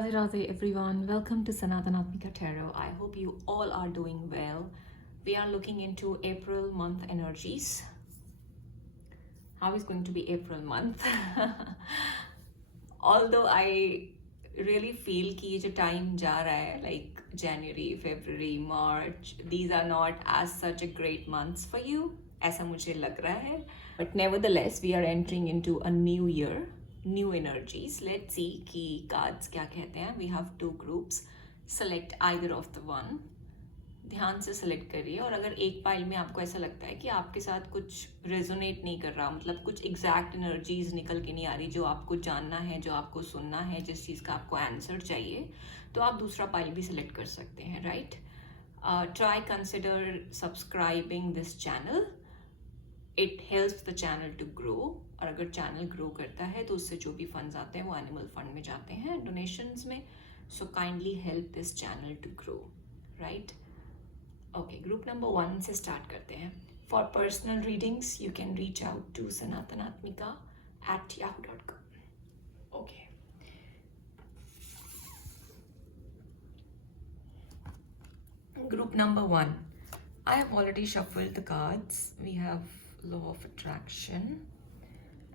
Radhe Radhe everyone, welcome to Sanatanatmika Tarot. I hope you all are doing well. We are looking into April month energies. How is going to be April month? Although I really feel कि ये जो time जा रहा है, like January, February, March, these are not as such a great months for you. ऐसा मुझे लग रहा है. But nevertheless, we are entering into a new year. New energies. Let's see कि cards क्या कहते हैं. We have two groups. Select either of the one. ध्यान से सेलेक्ट करिए. और अगर एक पाइल में आपको ऐसा लगता है कि आपके साथ कुछ रेजोनेट नहीं कर रहा, मतलब कुछ एग्जैक्ट एनर्जीज निकल के नहीं आ रही जो आपको जानना है, जो आपको सुनना है, जिस चीज़ का आपको आंसर चाहिए, तो आप दूसरा पाइल भी सिलेक्ट कर सकते हैं. Right. Try consider subscribing this channel. It helps the channel to grow. और अगर चैनल ग्रो करता है तो उससे जो भी फंड्स आते हैं वो एनिमल फंड में जाते हैं, डोनेशंस में. So kindly help this channel to grow. Right. Okay, group number 1 से स्टार्ट करते हैं. For personal readings you can reach out to sanatanatmika@yahoo.com. Okay. Group number 1. I have already shuffled the cards. We have Law of Attraction.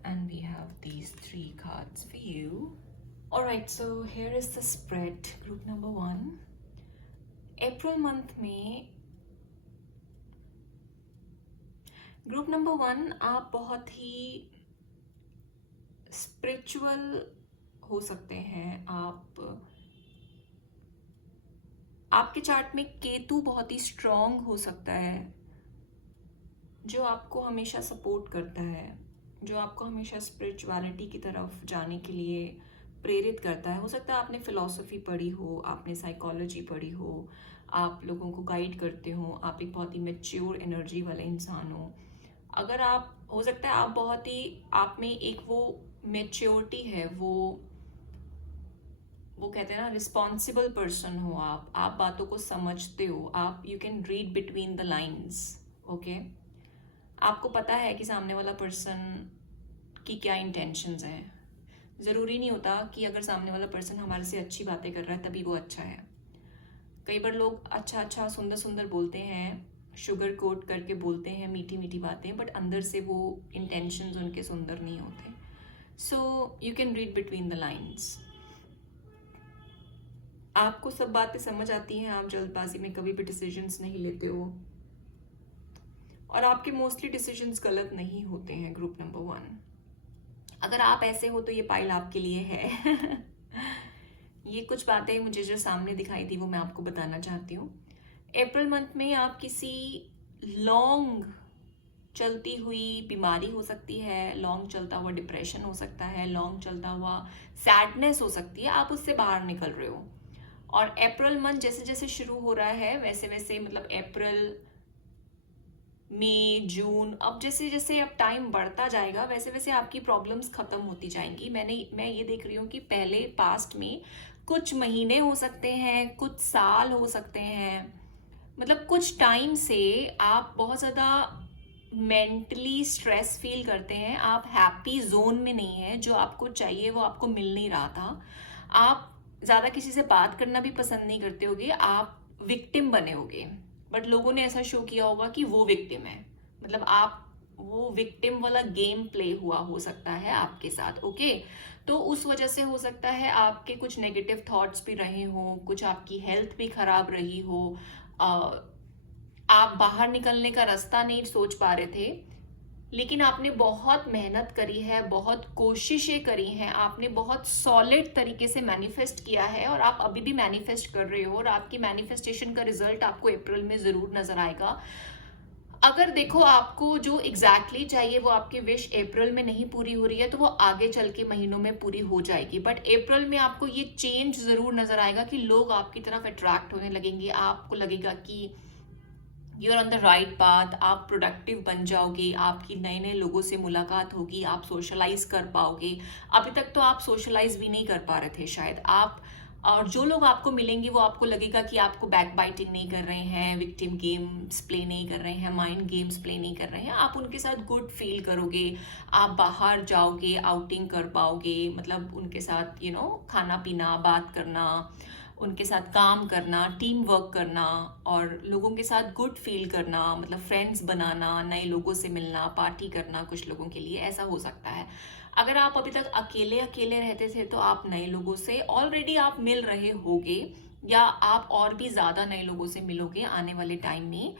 And we have these 3 cards for you. Alright, so here is the spread. Group number 1. April month में group number 1 आप बहुत ही spiritual हो सकते हैं. आपके chart में केतु बहुत ही strong हो सकता है, जो आपको हमेशा सपोर्ट करता है, जो आपको हमेशा स्पिरिचुअलिटी की तरफ जाने के लिए प्रेरित करता है. हो सकता है आपने फिलॉसफी पढ़ी हो, आपने साइकोलॉजी पढ़ी हो, आप लोगों को गाइड करते हो, आप एक बहुत ही मैच्योर एनर्जी वाले इंसान हो. अगर आप, हो सकता है आप बहुत ही, आप में एक वो मैच्योरिटी है, वो कहते हैं ना, रिस्पॉन्सिबल पर्सन हो आप बातों को समझते हो, आप you can read between the lines. Okay. आपको पता है कि सामने वाला पर्सन की क्या इंटेंशंस हैं. ज़रूरी नहीं होता कि अगर सामने वाला पर्सन हमारे से अच्छी बातें कर रहा है तभी वो अच्छा है. कई बार लोग अच्छा सुंदर सुंदर बोलते हैं, शुगर कोट करके बोलते हैं मीठी मीठी बातें, बट अंदर से वो इंटेंशंस उनके सुंदर नहीं होते. So you can read between the lines. आपको सब बातें समझ आती हैं, आप जल्दबाजी में कभी भी डिसीजंस नहीं लेते हो, और आपके मोस्टली डिसीजंस गलत नहीं होते हैं. ग्रुप नंबर 1, अगर आप ऐसे हो तो ये पाइल आपके लिए है. ये कुछ बातें मुझे जो सामने दिखाई थी वो मैं आपको बताना चाहती हूँ. अप्रैल मंथ में आप किसी लॉन्ग चलती हुई बीमारी हो सकती है, लॉन्ग चलता हुआ डिप्रेशन हो सकता है, लॉन्ग चलता हुआ सैडनेस हो सकती है, आप उससे बाहर निकल रहे हो. और अप्रैल मंथ जैसे जैसे शुरू हो रहा है वैसे वैसे, मतलब अप्रैल, मई, जून, अब जैसे जैसे अब टाइम बढ़ता जाएगा वैसे वैसे आपकी प्रॉब्लम्स खत्म होती जाएंगी. मैं ये देख रही हूँ कि पहले पास्ट में कुछ महीने हो सकते हैं, कुछ साल हो सकते हैं, मतलब कुछ टाइम से आप बहुत ज़्यादा मेंटली स्ट्रेस फील करते हैं, आप हैप्पी जोन में नहीं है, जो आपको चाहिए वो आपको मिल नहीं रहा था, आप ज़्यादा किसी से बात करना भी पसंद नहीं करते होगे, आप विक्टिम बने होगे, बट लोगों ने ऐसा शो किया होगा कि वो विक्टिम है, मतलब आप, वो विक्टिम वाला गेम प्ले हुआ हो सकता है आपके साथ. ओके. तो उस वजह से हो सकता है आपके कुछ नेगेटिव थॉट्स भी रहे हों, कुछ आपकी हेल्थ भी खराब रही हो, आप बाहर निकलने का रास्ता नहीं सोच पा रहे थे, लेकिन आपने बहुत मेहनत करी है, बहुत कोशिशें करी हैं, आपने बहुत सॉलिड तरीके से मैनिफेस्ट किया है, और आप अभी भी मैनिफेस्ट कर रहे हो, और आपकी मैनिफेस्टेशन का रिजल्ट आपको अप्रैल में ज़रूर नज़र आएगा. अगर देखो आपको जो एग्जैक्टली चाहिए वो आपकी विश अप्रैल में नहीं पूरी हो रही है तो वो आगे चल के महीनों में पूरी हो जाएगी, बट अप्रैल में आपको ये चेंज ज़रूर नज़र आएगा कि लोग आपकी तरफ अट्रैक्ट होने लगेंगे, आपको लगेगा कि you are on the right path, आप प्रोडक्टिव बन जाओगे, आपकी नए नए लोगों से मुलाकात होगी, आप सोशलाइज कर पाओगे. अभी तक तो आप सोशलाइज भी नहीं कर पा रहे थे शायद, आप और जो लोग आपको मिलेंगे वो आपको लगेगा कि आपको बैक बाइटिंग नहीं कर रहे हैं, विक्टिम गेम्स प्ले नहीं कर रहे हैं, माइंड गेम्स प्ले नहीं कर रहे हैं, आप उनके साथ गुड फील करोगे, आप बाहर जाओगे, आउटिंग कर पाओगे, मतलब उनके साथ खाना पीना, बात करना, उनके साथ काम करना, टीम वर्क करना और लोगों के साथ गुड फील करना, मतलब फ्रेंड्स बनाना, नए लोगों से मिलना, पार्टी करना कुछ लोगों के लिए ऐसा हो सकता है। अगर आप अभी तक अकेले अकेले रहते थे तो आप नए लोगों से ऑलरेडी आप मिल रहे होगे, या आप और भी ज़्यादा नए लोगों से मिलोगे आने वाले टाइम में।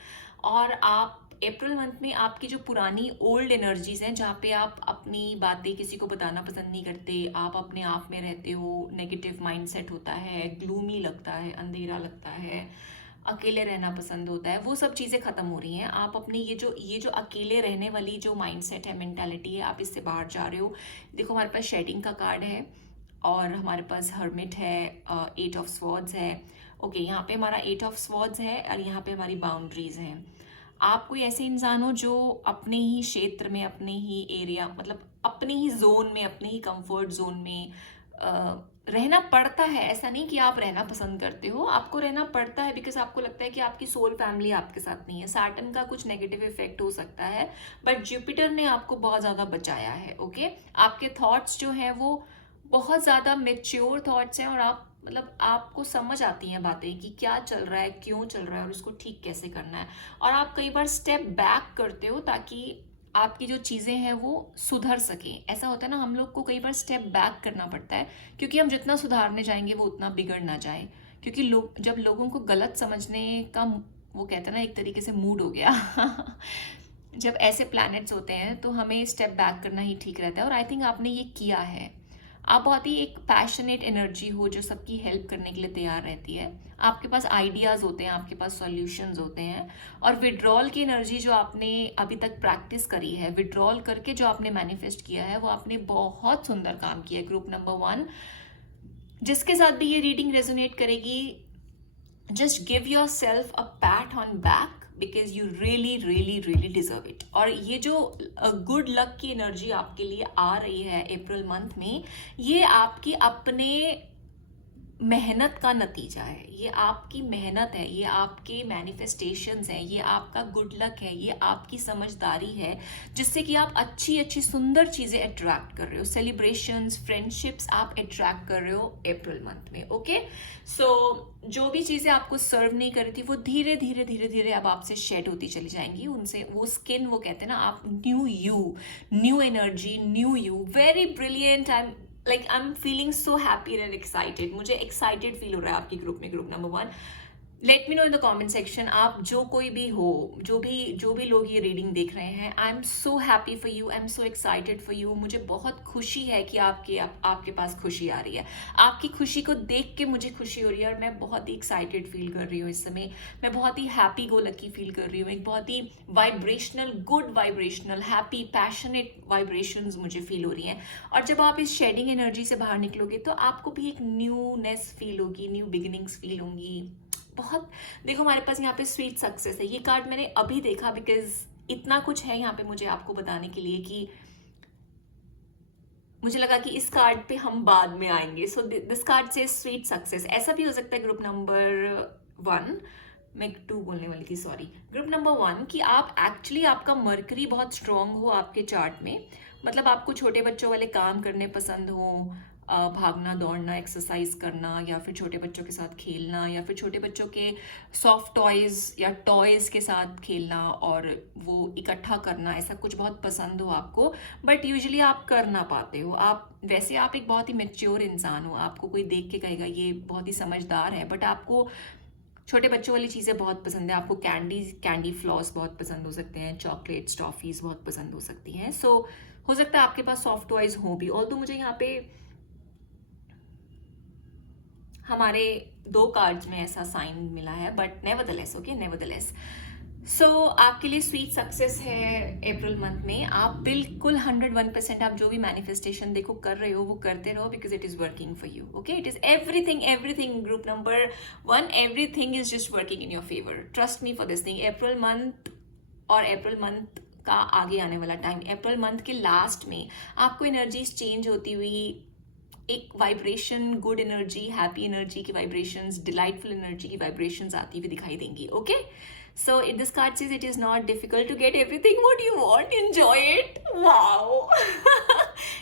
और आप अप्रैल मंथ में आपकी जो पुरानी ओल्ड एनर्जीज हैं, जहाँ पे आप अपनी बातें किसी को बताना पसंद नहीं करते, आप अपने आप में रहते हो, नेगेटिव माइंडसेट होता है, ग्लूमी लगता है, अंधेरा लगता है, अकेले रहना पसंद होता है, वो सब चीज़ें ख़त्म हो रही हैं। आप अपनी ये जो अकेले रहने वाली जो माइंडसेट है, मेंटालिटी है, आप इससे बाहर जा रहे हो। देखो हमारे पास शेडिंग का कार्ड है और हमारे पास हर्मिट है, 8 ऑफ स्वॉर्ड्स है। ओके, यहाँ पे हमारा 8 ऑफ स्वॉर्ड्स है और यहाँ पे हमारी बाउंड्रीज हैं। आप कोई ऐसे इंसान हो जो अपने ही क्षेत्र में, अपने ही एरिया, मतलब अपने ही जोन में, अपने ही कंफर्ट जोन में रहना पड़ता है। ऐसा नहीं कि आप रहना पसंद करते हो, आपको रहना पड़ता है बिकॉज आपको लगता है कि आपकी सोल फैमिली आपके साथ नहीं है। सैटर्न का कुछ नेगेटिव इफेक्ट हो सकता है, बट जुपिटर ने आपको बहुत ज़्यादा बचाया है। ओके, आपके थॉट्स जो हैं वो बहुत ज़्यादा मेच्योर थॉट्स हैं और आप मतलब आपको समझ आती हैं बातें कि क्या चल रहा है, क्यों चल रहा है और इसको ठीक कैसे करना है। और आप कई बार स्टेप बैक करते हो ताकि आपकी जो चीज़ें हैं वो सुधर सकें। ऐसा होता है ना, हम लोग को कई बार स्टेप बैक करना पड़ता है क्योंकि हम जितना सुधारने जाएंगे वो उतना बिगड़ ना जाए। क्योंकि जब लोगों को गलत समझने का वो कहते हैं ना, एक तरीके से मूड हो गया जब ऐसे प्लैनेट्स होते हैं तो हमें स्टेप बैक करना ही ठीक रहता है। और आई थिंक आपने ये किया है। आप बहुत ही एक पैशनेट एनर्जी हो जो सबकी हेल्प करने के लिए तैयार रहती है। आपके पास आइडियाज़ होते हैं, आपके पास सॉल्यूशंस होते हैं। और विड्रॉल की एनर्जी जो आपने अभी तक प्रैक्टिस करी है, विड्रॉल करके जो आपने मैनिफेस्ट किया है, वो आपने बहुत सुंदर काम किया है। ग्रुप नंबर 1 जिसके साथ भी ये रीडिंग रेजोनेट करेगी, just give your self a PAT on back because you really really really deserve it. और ये जो गुड लक की एनर्जी आपके लिए आ रही है अप्रैल मंथ में, ये आपकी अपने मेहनत का नतीजा है, ये आपकी मेहनत है, ये आपके मैनिफेस्टेशंस हैं, ये आपका गुड लक है, ये आपकी समझदारी है जिससे कि आप अच्छी अच्छी सुंदर चीज़ें अट्रैक्ट कर रहे हो। सेलिब्रेशंस, फ्रेंडशिप्स आप अट्रैक्ट कर रहे हो अप्रैल मंथ में। ओके, सो जो भी चीज़ें आपको सर्व नहीं कर रही थी वो धीरे धीरे धीरे धीरे अब आपसे शेड होती चली जाएंगी। उनसे वो स्किन, वो कहते हैं ना, आप new energy, new you, very brilliant. I am feeling so happy and excited. मुझे एक्साइटेड फील हो रहा है आपकी ग्रुप में, group number 1। Late me no in the comment section, आप जो कोई भी हो, जो भी लोग ये रीडिंग देख रहे हैं, I am so happy for you, I am so excited for you. मुझे बहुत खुशी है कि आपके पास खुशी आ रही है। आपकी खुशी को देख के मुझे खुशी हो रही है और मैं बहुत ही एक्साइटेड फील कर रही हूँ इस समय। मैं बहुत ही हैप्पी गो लकी फील कर रही हूँ। एक बहुत ही vibrational, good vibrational, happy, passionate vibrations मुझे फील हो रही हैं। और जब आप इस शेडिंग एनर्जी से बाहर निकलोगे तो आपको भी एक न्यूनेस फील होगी, न्यू बिगिनिंग्स फील होंगी। बहुत देखो, हमारे पास यहाँ पे स्वीट सक्सेस है। ये कार्ड मैंने अभी देखा बिकॉज इतना कुछ है यहाँ पे मुझे आपको बताने के लिए कि मुझे लगा कि इस कार्ड पे हम बाद में आएंगे। सो दिस कार्ड से स्वीट सक्सेस। ऐसा भी हो सकता है ग्रुप नंबर 1, मैं 2 बोलने वाली थी, सॉरी, ग्रुप नंबर 1 कि आप एक्चुअली, आपका मर्करी बहुत स्ट्रांग हो आपके चार्ट में। मतलब आपको छोटे बच्चों वाले काम करने पसंद हो, भागना दौड़ना, एक्सरसाइज करना, या फिर छोटे बच्चों के साथ खेलना, या फिर छोटे बच्चों के सॉफ्ट टॉयज़ या टॉयज़ के साथ खेलना और वो इकट्ठा करना, ऐसा कुछ बहुत पसंद हो आपको। बट यूजुअली आप कर ना पाते हो। वैसे आप एक बहुत ही मैच्योर इंसान हो, आपको कोई देख के कहेगा ये बहुत ही समझदार है, बट आपको छोटे बच्चों वाली चीज़ें बहुत पसंद है। आपको कैंडी फ्लॉस बहुत पसंद हो सकते हैं, चॉकलेट्स, टॉफ़ीज़ बहुत पसंद हो सकती हैं। सो हो सकता है आपके पास सॉफ्ट टॉयज़ हो भी। ऑल्दो मुझे यहाँ पे हमारे 2 कार्ड्स में ऐसा साइन मिला है, बट नेवरदलेस, ओके, नेवरदलेस। सो आपके लिए स्वीट सक्सेस है अप्रैल मंथ में। आप बिल्कुल 101% आप जो भी मैनिफेस्टेशन देखो कर रहे हो वो करते रहो because it is working for you. Okay, it is everything group number 1, everything is just working in your favour. Trust me for this thing. April month और अप्रैल मंथ का आगे आने वाला टाइम, अप्रैल मंथ के last में आपको energies change होती हुई एक vibration, good energy, happy energy की वाइब्रेशंस, डिलाइटफुल एनर्जी की वाइब्रेशंस आती हुई दिखाई देंगी. Okay, so this card says it is not difficult to get everything what you want. Enjoy it. Wow.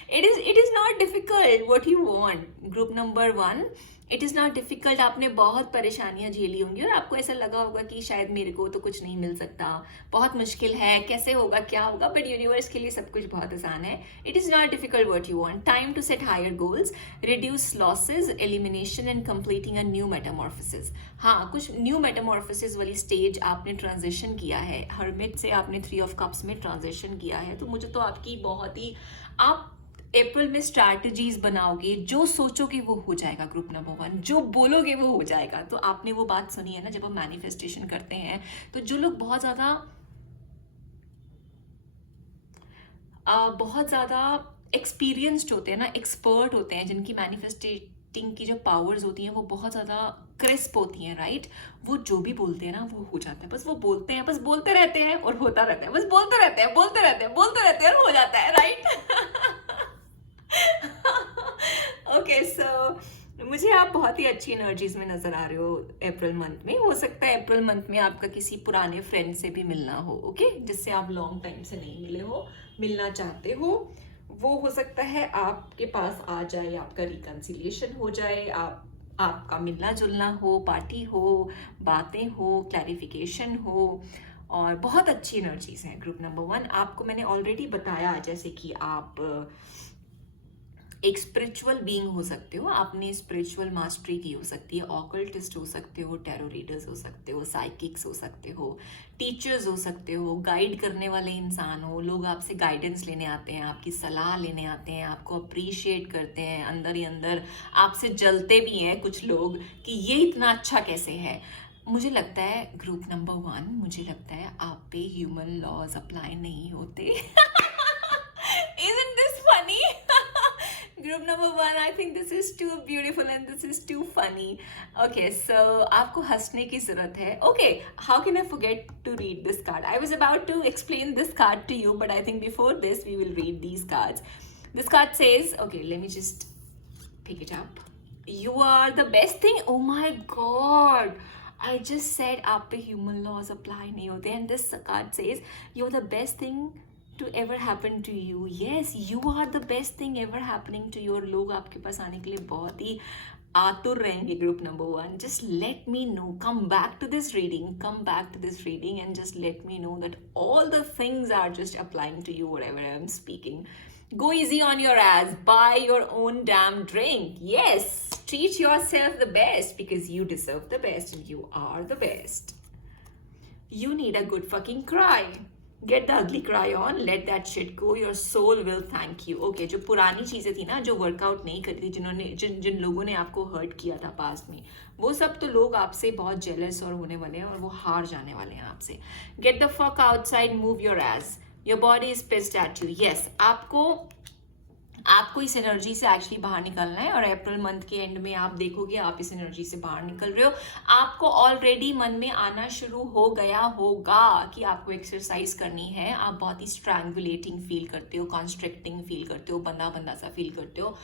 it is not difficult what you want. Group number 1, it is not difficult. आपने बहुत परेशानियां झेली होंगी और आपको ऐसा लगा होगा कि शायद मेरे को तो कुछ नहीं मिल सकता, बहुत मुश्किल है, कैसे होगा, क्या होगा, बट यूनिवर्स के लिए सब कुछ बहुत आसान है. It is not difficult what you want. Time to set higher goals, reduce losses, elimination and completing a new metamorphosis. हाँ, कुछ न्यू मेटामॉर्फोसिस वाली स्टेज आपने ट्रांजिशन किया है. हर्मिट से आपने 3 ऑफ कप्स में ट्रांजिशन किया है. तो मुझे तो आपकी बहुत ही, आप अप्रैल में स्ट्रैटेजीज बनाओगे, जो सोचोगे वो हो जाएगा. ग्रुप नंबर 1, जो बोलोगे वो हो जाएगा. तो आपने वो बात सुनी है ना, जब हम मैनिफेस्टेशन करते हैं तो जो लोग बहुत ज़्यादा एक्सपीरियंस्ड होते हैं ना, एक्सपर्ट होते हैं, जिनकी मैनिफेस्टिंग की जो पावर्स होती हैं वो बहुत ज़्यादा क्रिस्प होती हैं, राइट, वो जो भी बोलते हैं ना वो हो जाता है. बस वो बोलते हैं, बस बोलते रहते हैं और होता रहता है, बस बोलते रहते हैं, बोलते रहते हैं, बोलते रहते हैं और हो जाता है, राइट. ओके, सो मुझे आप बहुत ही अच्छी एनर्जीज में नजर आ रहे हो अप्रैल मंथ में. हो सकता है अप्रैल मंथ में आपका किसी पुराने फ्रेंड से भी मिलना हो, ओके, जिससे आप लॉन्ग टाइम से नहीं मिले हो, मिलना चाहते हो. वो हो सकता है आपके पास आ जाए, आपका रिकंसिलिएशन हो जाए, आपका मिलना जुलना हो, पार्टी हो, बातें हो, क्लैरिफिकेशन हो, और बहुत अच्छी एनर्जीज हैं. ग्रुप नंबर 1, आपको मैंने ऑलरेडी बताया जैसे कि आप एक स्पिरिचुअल बीइंग हो सकते हो, आपने स्पिरिचुअल मास्टरी की हो सकती है, ऑकल्टिस्ट हो सकते हो, टैरो रीडर्स हो सकते हो, साइकिक्स हो सकते हो, टीचर्स हो सकते हो, गाइड करने वाले इंसान हो, लोग आपसे गाइडेंस लेने आते हैं, आपकी सलाह लेने आते हैं, आपको अप्रिशिएट करते हैं, अंदर ही अंदर आपसे जलते भी हैं कुछ लोग कि ये इतना अच्छा कैसे है. मुझे लगता है ग्रुप नंबर 1, मुझे लगता है आप पे ह्यूमन लॉज अप्लाई नहीं होते. Isn't this funny? Group number 1, I think this is too beautiful and this is too funny. Okay, so आपको हंसने की जरूरत है. Okay, how can I forget to read this card? I was about to explain this card to you, but I think before this we will read these cards. This card says, okay, let me just pick it up. You are the best thing. Oh my God. I just said आप पे human laws apply नहीं होते, and this card says you're the best thing to ever happen to you. Yes, you are the best thing ever happening to you. और लोग आपके पास आने के लिए बहुत ही आतुर रहेंगे. Group number 1, just let me know, come back to this reading and just let me know that all the things are just applying to you, whatever I'm speaking. Go easy on your ass, buy your own damn drink. Yes, treat yourself the best because you deserve the best and you are the best. You need a good fucking cry. Get the ugly cry on, let that shit go, your soul will thank you. Okay, जो पुरानी चीज़ें थी ना, जो workout नहीं करती, जिन लोगों ने आपको हर्ट किया था पास्ट में, वो सब तो लोग आपसे बहुत जेलस और होने वाले हैं और वो हार जाने वाले हैं आपसे. Get the fuck outside, move your ass. Your body is pissed at you. Yes, आपको इस एनर्जी से एक्चुअली बाहर निकलना है और अप्रैल मंथ के एंड में आप देखोगे आप इस एनर्जी से बाहर निकल रहे हो. आपको ऑलरेडी मन में आना शुरू हो गया होगा कि आपको एक्सरसाइज करनी है. आप बहुत ही स्ट्रैंगुलेटिंग फील करते हो, कॉन्स्ट्रिक्टिंग फील करते हो, बंदा बंदा सा फील करते हो.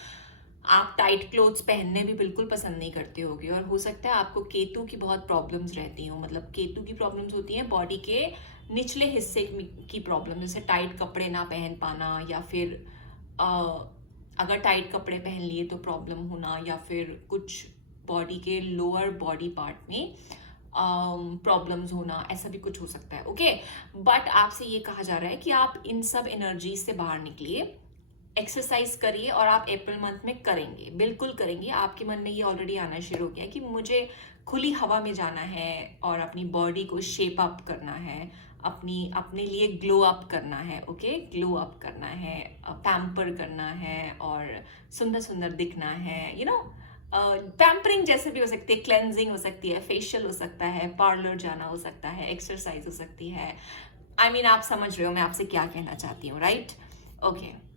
आप टाइट क्लोथ्स पहनने भी बिल्कुल पसंद नहीं करते होगे. और हो सकता है आपको केतु की बहुत प्रॉब्लम्स रहती हो. मतलब केतु की प्रॉब्लम्स होती हैं बॉडी के निचले हिस्से की प्रॉब्लम, जैसे टाइट कपड़े ना पहन पाना, या फिर अगर टाइट कपड़े पहन लिए तो प्रॉब्लम होना, या फिर कुछ बॉडी के लोअर बॉडी पार्ट में प्रॉब्लम्स होना, ऐसा भी कुछ हो सकता है. ओके, बट आपसे ये कहा जा रहा है कि आप इन सब एनर्जी से बाहर निकलिए, एक्सरसाइज करिए, और आप अप्रैल मंथ में करेंगे, बिल्कुल करेंगे. आपके मन में ये ऑलरेडी आना शुरू हो गया कि मुझे खुली हवा में जाना है और अपनी बॉडी को शेप अप करना है, अपने लिए ग्लो अप करना है. ओके, ग्लो अप करना है, पैम्पर करना है और सुंदर सुंदर दिखना है. यू नो, पैम्परिंग जैसे भी हो सकती है, क्लेंजिंग हो सकती है, फेशियल हो सकता है, पार्लर जाना हो सकता है, एक्सरसाइज हो सकती है. I mean, आप समझ रहे हो मैं आपसे क्या कहना चाहती हूँ, राइट? ओके,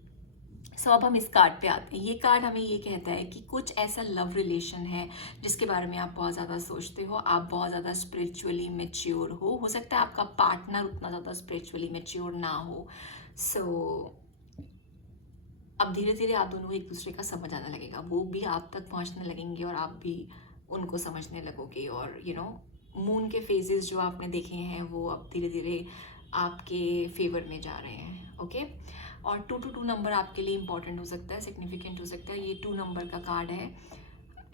सो अब हम इस कार्ड पे आते हैं. ये कार्ड हमें ये कहता है कि कुछ ऐसा लव रिलेशन है जिसके बारे में आप बहुत ज़्यादा सोचते हो, आप बहुत ज़्यादा स्पिरिचुअली मैच्योर हो सकता है आपका पार्टनर उतना ज़्यादा स्पिरिचुअली मैच्योर ना हो. सो अब धीरे धीरे आप दोनों को एक दूसरे का समझ आने लगेगा, वो भी आप तक पहुंचने लगेंगे और आप भी उनको समझने लगोगे। और मून के फेजेस जो आपने देखे हैं वो अब धीरे धीरे आपके फेवर में जा रहे हैं। ओके, और 222 नंबर आपके लिए इंपॉर्टेंट हो सकता है, सिग्निफिकेंट हो सकता है। ये 2 नंबर का कार्ड है।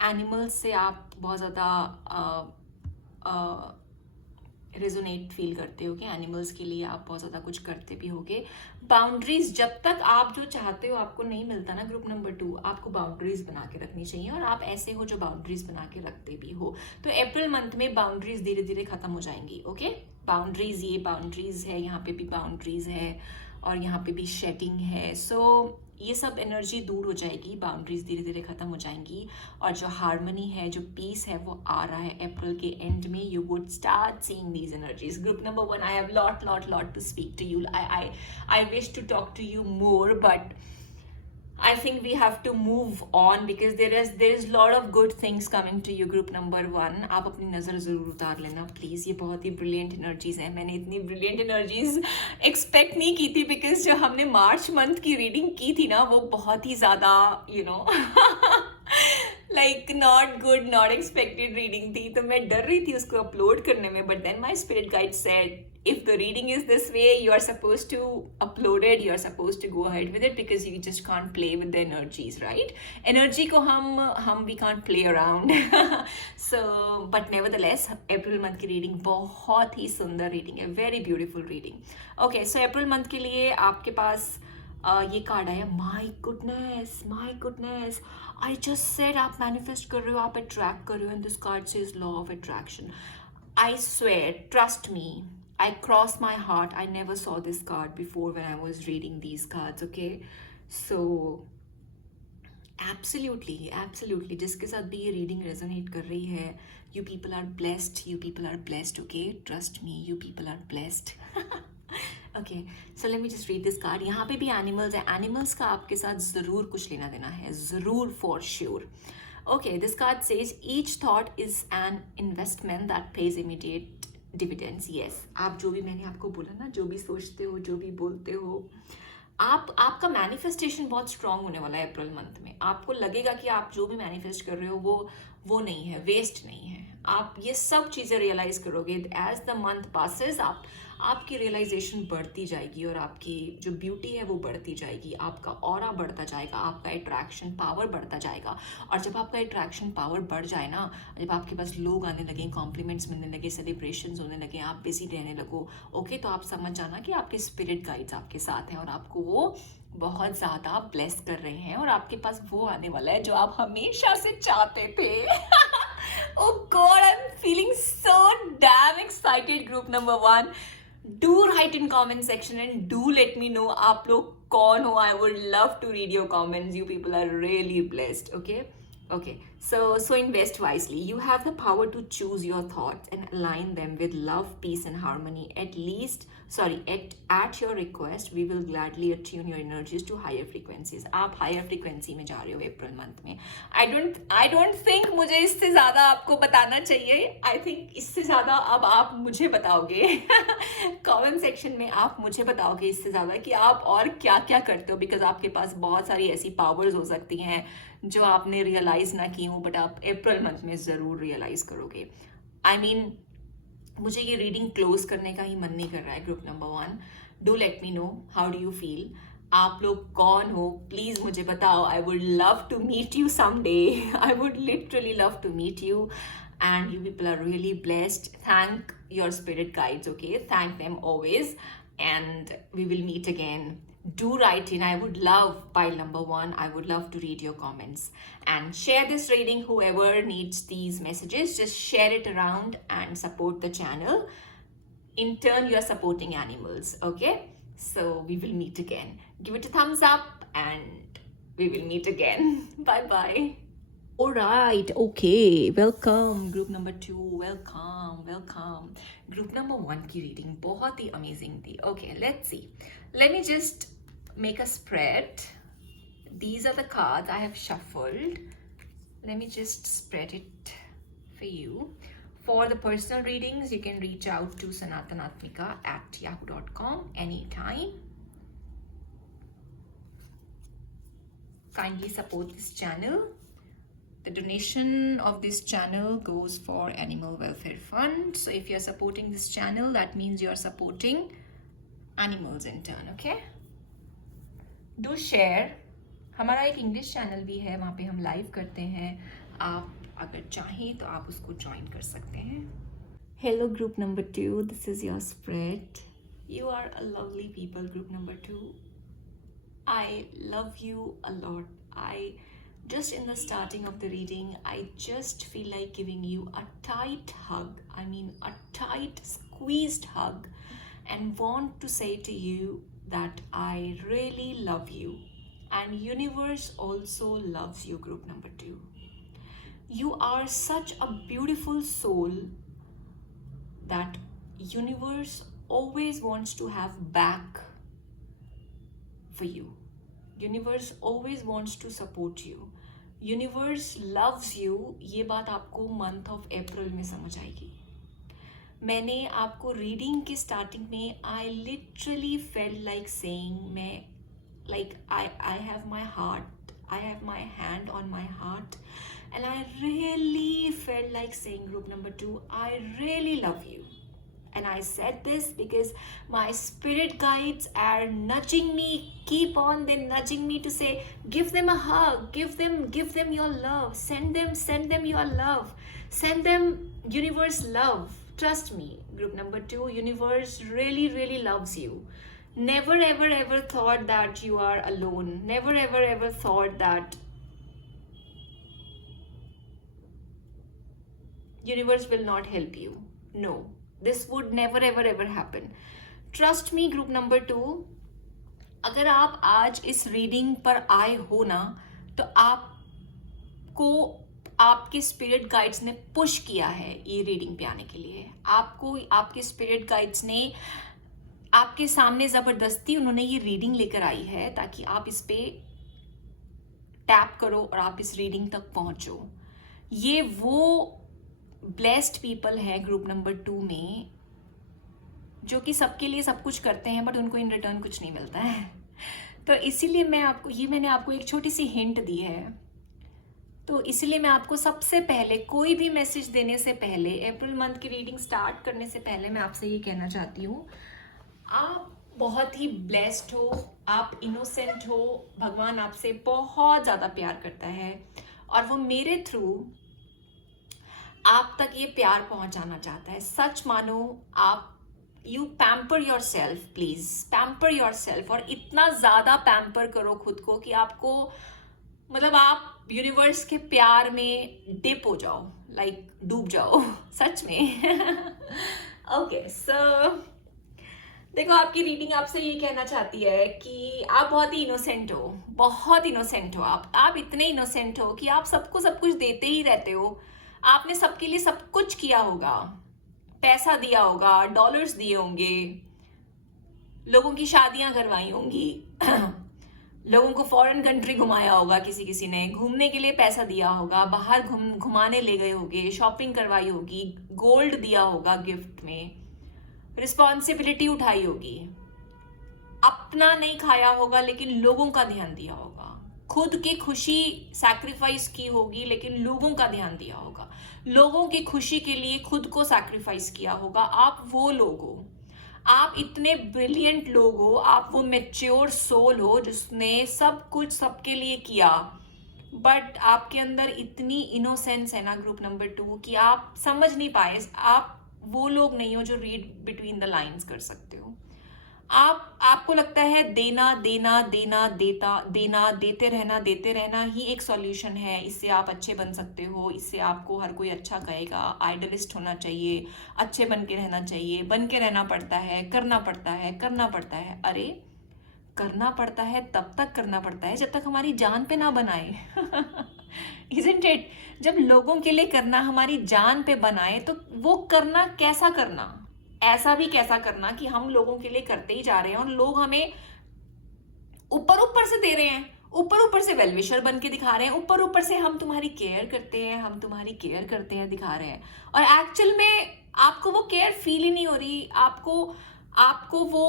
एनिमल्स से आप बहुत ज़्यादा रेजोनेट फील करते हो कि एनिमल्स के लिए आप बहुत ज़्यादा कुछ करते भी होगे। बाउंड्रीज, जब तक आप जो चाहते हो आपको नहीं मिलता ना ग्रुप नंबर 2, आपको बाउंड्रीज बना के रखनी चाहिए, और आप ऐसे हो जो बाउंड्रीज बना के रखते भी हो। तो अप्रैल मंथ में बाउंड्रीज धीरे धीरे खत्म हो जाएंगी। ओके, बाउंड्रीज, ये बाउंड्रीज है, यहाँ पे भी बाउंड्रीज है और यहाँ पे भी शेडिंग है। सो ये सब एनर्जी दूर हो जाएगी, बाउंड्रीज धीरे धीरे खत्म हो जाएंगी, और जो हार्मनी है, जो पीस है, वो आ रहा है अप्रैल के एंड में। You would start seeing these energies. Group number 1, I have lot to speak to you. I wish to talk to you more, but I think we have to move on because there is lot of good things coming to you. Group number 1, आप अपनी नज़र ज़रूर उतार लेना please. ये बहुत ही brilliant energies हैं। मैंने इतनी ब्रिलियंट एनर्जीज़ एक्सपेक्ट नहीं की थी, बिकॉज जो हमने मार्च मंथ की रीडिंग की थी ना, वो बहुत ही ज़्यादा like not good, not expected reading थी। तो मैं डर रही थी उसको अपलोड करने में, but then my spirit guide said if the reading is this way, you are supposed to upload it, you are supposed to go ahead with it, because you just can't play with the energies, right? Energy ko hum we can't play around. So but nevertheless, April month की reading बहुत ही सुंदर reading है, very beautiful reading. Okay, so April month के लिए आपके पास ये card आया। My goodness, I just said आप मैनिफेस्ट कर रहे हो, आप अट्रैक्ट कर रहे हो, and this card says law of attraction. I swear, trust me, I cross my heart, I never saw this card before when I was reading these cards. Okay, so absolutely जिसके साथ भी ये reading resonate कर रही है, you people are blessed. Okay, trust me, you people are blessed. Okay, so let me just read this card. यहाँ पे भी animals है, animals का आपके साथ ज़रूर कुछ लेना देना है, ज़रूर, for sure. Okay, this card says each thought is an investment that pays immediate dividends. Yes, आप जो भी, मैंने आपको बोला ना, जो भी सोचते हो, जो भी बोलते हो, आपका मैनिफेस्टेशन बहुत स्ट्रांग होने वाला है अप्रैल मंथ में। आपको लगेगा कि आप जो भी मैनिफेस्ट कर रहे हो वो नहीं है, वेस्ट नहीं है। आप ये सब चीज़ें रियलाइज करोगे एज द मंथ पासेस। आपकी रियलाइजेशन बढ़ती जाएगी और आपकी जो ब्यूटी है वो बढ़ती जाएगी, आपका ऑरा बढ़ता जाएगा, आपका अट्रैक्शन पावर बढ़ता जाएगा। और जब आपका अट्रैक्शन पावर बढ़ जाए ना, जब आपके पास लोग आने लगे, कॉम्प्लीमेंट्स मिलने लगे, सेलिब्रेशंस होने लगे, आप बिजी रहने लगो, ओके, तो आप समझ जाना कि आपके स्पिरिट गाइड्स आपके साथ हैं और आपको वो बहुत ज़्यादा ब्लेस कर रहे हैं, और आपके पास वो आने वाला है जो आप हमेशा से चाहते थे। Oh God, I'm feeling so damn excited. Group number 1, do write in comment section and do let me know आप लोग कौन हो. I would love to read your comments. You people are really blessed. Okay, so invest wisely. You have the power to choose your thoughts and align them with love, peace and harmony. At your request, we will gladly attune your energies to higher frequencies. आप higher frequency में जा रहे हो April month में. I don't think मुझे इससे ज़्यादा आपको बताना चाहिए. I think इससे ज़्यादा अब आप मुझे बताओगे. Comment section में आप मुझे बताओगे इससे ज़्यादा कि आप और क्या क्या करते हो, बिकॉज आपके पास बहुत सारी ऐसी पावर्स हो सकती हैं जो आपने रियलाइज़ ना की हो, बट आप अप्रैल मंथ में ज़रूर रियलाइज़ करोगे. I mean, मुझे ये रीडिंग क्लोज करने का ही मन नहीं कर रहा है. Group number 1, do let me know how do you feel. आप लोग कौन हो प्लीज़ मुझे बताओ. I would love to meet you someday. I would literally love to meet you, and you people are really blessed. Thank your spirit guides, okay? Thank them always, and we will meet again. Do write in. I would love, pile number 1, I would love to read your comments and share this reading. Whoever needs these messages, just share it around and support the channel. In turn, you are supporting animals, okay? So we will meet again. Give it a thumbs up and we will meet again. Bye bye. All right, okay, welcome group number 2. Welcome. Group number 1 की reading बहुत ही amazing थी. Okay, let's see. Let me just make a spread. These are the cards I have shuffled. Let me just spread it for you. For the personal readings, you can reach out to sanatanatmika@yahoo.com anytime. kindly support this channel. The donation of this channel goes for Animal Welfare Fund. So if you're supporting this channel, that means you're supporting animals in turn, okay? Do share. हमारा एक English channel भी है, वहाँ पे हम live करते हैं. आप अगर चाहें तो आप उसको ज्वाइन कर सकते हैं. Hello group number 2, this is your spread. You are a lovely people, group number 2. I love you a lot. Just in the starting of the reading, I just feel like giving you a tight hug. I mean a tight squeezed hug, and want to say to you that I really love you, and universe also loves you, group number 2. You are such a beautiful soul that universe always wants to have back for you. Universe always wants to support you. Universe loves you. ये बात आपको month of April में समझ आएगी. मैंने आपको reading के starting में I literally felt like saying, मैं like I have my heart, I have my hand on my heart, and I really felt like saying, group number 2, I really love you. And I said this because my spirit guides are nudging me, keep on, they're nudging me to say, give them a hug, give them your love, send them your love, send them universe love. Trust me, group number 2, universe really, really loves you. Never, ever, ever thought that you are alone. Never, ever, ever thought that universe will not help you. No. This would never ever ever happen. Trust me, group number 2, अगर आप आज इस reading पर आए हो ना, तो आपको आपके स्पिरिट गाइड्स ने पुश किया है ये रीडिंग पे आने के लिए. आपको आपके स्पिरिट गाइड्स ने आपके सामने ज़बरदस्ती उन्होंने ये रीडिंग लेकर आई है ताकि आप इस पे टैप करो और आप इस रीडिंग तक पहुंचो. ये वो ब्लेस्ड पीपल है ग्रुप नंबर 2 में जो कि सबके लिए सब कुछ करते हैं बट उनको इन रिटर्न कुछ नहीं मिलता है. तो इसीलिए मैंने आपको एक छोटी सी हिंट दी है. तो इसीलिए मैं आपको सबसे पहले कोई भी मैसेज देने से पहले, अप्रैल मंथ की रीडिंग स्टार्ट करने से पहले मैं आपसे ये कहना चाहती हूँ, आप बहुत ही ब्लेस्ड हो, आप इनोसेंट हो, भगवान आपसे बहुत ज़्यादा प्यार करता है और वो मेरे थ्रू आप तक ये प्यार पहुंचाना चाहता है. सच मानो आप you pamper your self, please pamper your self, और इतना ज़्यादा पैम्पर करो खुद को कि आपको मतलब आप यूनिवर्स के प्यार में डिप हो जाओ, लाइक डूब जाओ सच में. ओके सो देखो, आपकी रीडिंग आपसे ये कहना चाहती है कि आप बहुत ही इनोसेंट हो, बहुत इनोसेंट हो. आप इतने इनोसेंट हो कि आप सबको सब कुछ देते ही रहते हो. आपने सबके लिए सब कुछ किया होगा, पैसा दिया होगा, डॉलर्स दिए होंगे, लोगों की शादियां करवाई होंगी लोगों को फॉरेन कंट्री घुमाया होगा, किसी ने घूमने के लिए पैसा दिया होगा, बाहर घुमाने ले गए होंगे, शॉपिंग करवाई होगी, गोल्ड दिया होगा गिफ्ट में, रिस्पॉन्सिबिलिटी उठाई होगी, अपना नहीं खाया होगा लेकिन लोगों का ध्यान दिया होगा, खुद की खुशी सैक्रिफाइस की होगी लेकिन लोगों का ध्यान दिया होगा, लोगों की खुशी के लिए खुद को सैक्रिफाइस किया होगा. आप वो लोग हो, आप इतने ब्रिलियंट लोग हो, आप वो मैच्योर सोल हो जिसने सब कुछ सबके लिए किया, बट आपके अंदर इतनी इनोसेंस है ना ग्रुप नंबर 2 कि आप समझ नहीं पाए. आप वो लोग नहीं हो जो रीड बिटवीन द लाइन्स कर सकते हो. आपको लगता है देना देना देना देते रहना ही एक सॉल्यूशन है, इससे आप अच्छे बन सकते हो, इससे आपको हर कोई अच्छा कहेगा, आइडलिस्ट होना चाहिए, अच्छे बन के रहना चाहिए, बन के रहना पड़ता है, करना पड़ता है. अरे करना पड़ता है तब तक करना पड़ता है जब तक हमारी जान पे ना बनाए Isn't it? जब लोगों के लिए करना हमारी जान पे बनाए तो वो करना कैसा करना, ऐसा भी कैसा करना कि हम लोगों के लिए करते ही जा रहे हैं और लोग हमें ऊपर से दे रहे हैं, ऊपर से वेलविशर बन के दिखा रहे हैं, ऊपर से हम तुम्हारी केयर करते हैं दिखा रहे हैं, और एक्चुअल में आपको वो केयर फील ही नहीं हो रही, आपको वो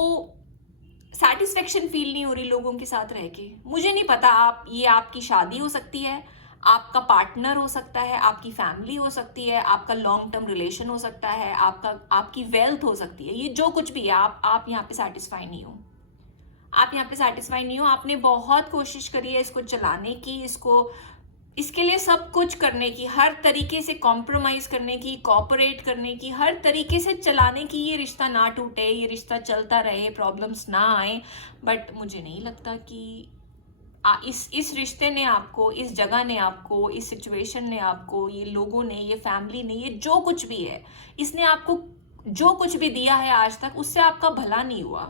सेटिस्फेक्शन फील नहीं हो रही लोगों के साथ रह के। मुझे नहीं पता, आप ये आपकी शादी हो सकती है, आपका पार्टनर हो सकता है, आपकी फैमिली हो सकती है, आपका लॉन्ग टर्म रिलेशन हो सकता है, आपकी वेल्थ हो सकती है, ये जो कुछ भी है, आप यहाँ पे सेटिस्फाई नहीं हो। आप यहाँ पे सेटिस्फाई नहीं हो। आपने बहुत कोशिश करी है इसको चलाने की, इसके लिए सब कुछ करने की, हर तरीके से कॉम्प्रोमाइज करने की, कोऑपरेट करने की, हर तरीके से चलाने की, ये रिश्ता ना टूटे, ये रिश्ता चलता रहे, प्रॉब्लम्स ना आए। बट मुझे नहीं लगता कि इस रिश्ते ने आपको, इस जगह ने आपको, इस सिचुएशन ने आपको, ये लोगों ने, ये फैमिली ने, ये जो कुछ भी है, इसने आपको जो कुछ भी दिया है आज तक, उससे आपका भला नहीं हुआ,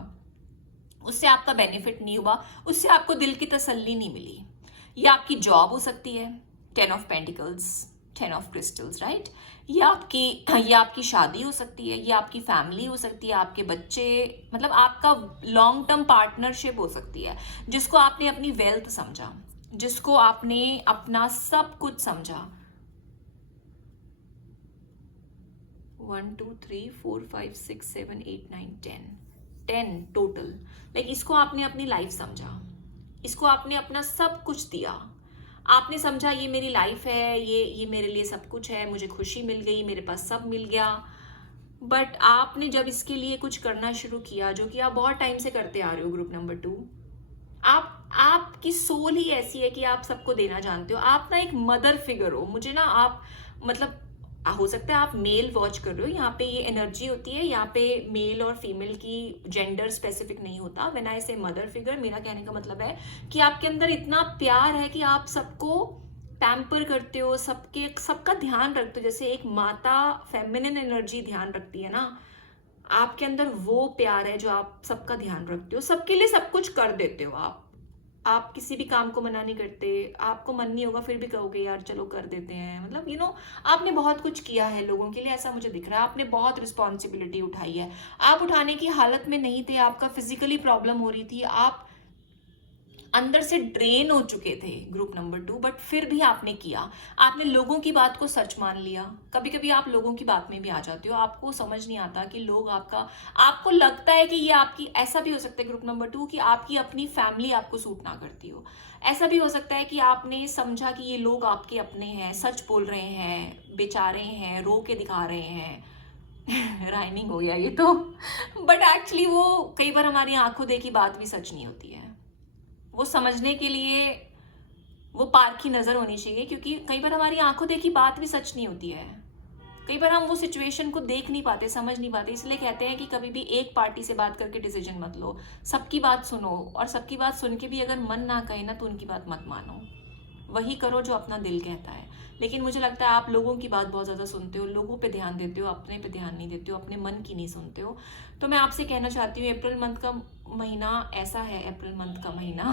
उससे आपका बेनिफिट नहीं हुआ, उससे आपको दिल की तसल्ली नहीं मिली। ये आपकी जॉब हो सकती है, 10 of pentacles, 10 of crystals, right. ये आपकी शादी हो सकती है, ये आपकी फैमिली हो सकती है, आपके बच्चे, मतलब आपका लॉन्ग टर्म पार्टनरशिप हो सकती है, जिसको आपने अपनी वेल्थ समझा, जिसको आपने अपना सब कुछ समझा। 1 2 3 4 5 6 7 8 9 10 टोटल। लाइक इसको आपने अपनी लाइफ समझा, इसको आपने अपना सब कुछ दिया, आपने समझा ये मेरी लाइफ है, ये मेरे लिए सब कुछ है, मुझे खुशी मिल गई, मेरे पास सब मिल गया। बट आपने जब इसके लिए कुछ करना शुरू किया, जो कि आप बहुत टाइम से करते आ रहे हो, ग्रुप नंबर 2, आपकी सोल ही ऐसी है कि आप सबको देना जानते हो। आप ना एक मदर फिगर हो। मुझे ना आप, मतलब हो सकता है आप मेल वॉच कर रहे हो, यहाँ पे ये एनर्जी होती है, यहाँ पे मेल और फीमेल की जेंडर स्पेसिफिक नहीं होता। व्हेन आई से मदर फिगर, मेरा कहने का मतलब है कि आपके अंदर इतना प्यार है कि आप सबको पैम्पर करते हो, सबका ध्यान रखते हो, जैसे एक माता फेमिनिन एनर्जी ध्यान रखती है ना, आपके अंदर वो प्यार है जो आप सबका ध्यान रखते हो, सबके लिए सब कुछ कर देते हो। आप किसी भी काम को मना नहीं करते, आपको मन नहीं होगा फिर भी कहोगे यार चलो कर देते हैं। मतलब आपने बहुत कुछ किया है लोगों के लिए, ऐसा मुझे दिख रहा है। आपने बहुत रिस्पॉन्सिबिलिटी उठाई है, आप उठाने की हालत में नहीं थे, आपका फिजिकली प्रॉब्लम हो रही थी, आप अंदर से ड्रेन हो चुके थे, ग्रुप नंबर 2, बट फिर भी आपने किया। आपने लोगों की बात को सच मान लिया। कभी कभी आप लोगों की बात में भी आ जाते हो, आपको समझ नहीं आता कि लोग आपको लगता है कि ये आपकी, ऐसा भी हो सकता है ग्रुप नंबर 2 कि आपकी अपनी फैमिली आपको सूट ना करती हो। ऐसा भी हो सकता है कि आपने समझा कि ये लोग आपके अपने हैं, सच बोल रहे हैं, बेचारे हैं, रो के दिखा रहे हैं राइमिंग हो गया ये तो बट एक्चुअली वो कई बार हमारी आंखों देखी बात भी सच नहीं होती है। वो समझने के लिए वो पारखी नज़र होनी चाहिए, क्योंकि कई बार हमारी आंखों देखी बात भी सच नहीं होती है। कई बार हम वो सिचुएशन को देख नहीं पाते, समझ नहीं पाते। इसलिए कहते हैं कि कभी भी एक पार्टी से बात करके डिसीजन मत लो, सबकी बात सुनो, और सबकी बात सुन के भी अगर मन ना कहे ना तो उनकी बात मत मानो, वही करो जो अपना दिल कहता है। लेकिन मुझे लगता है आप लोगों की बात बहुत ज़्यादा सुनते हो, लोगों पे ध्यान देते हो, अपने पे ध्यान नहीं देते हो, अपने मन की नहीं सुनते हो। तो मैं आपसे कहना चाहती हूँ, अप्रैल मंथ का महीना ऐसा है, अप्रैल मंथ का महीना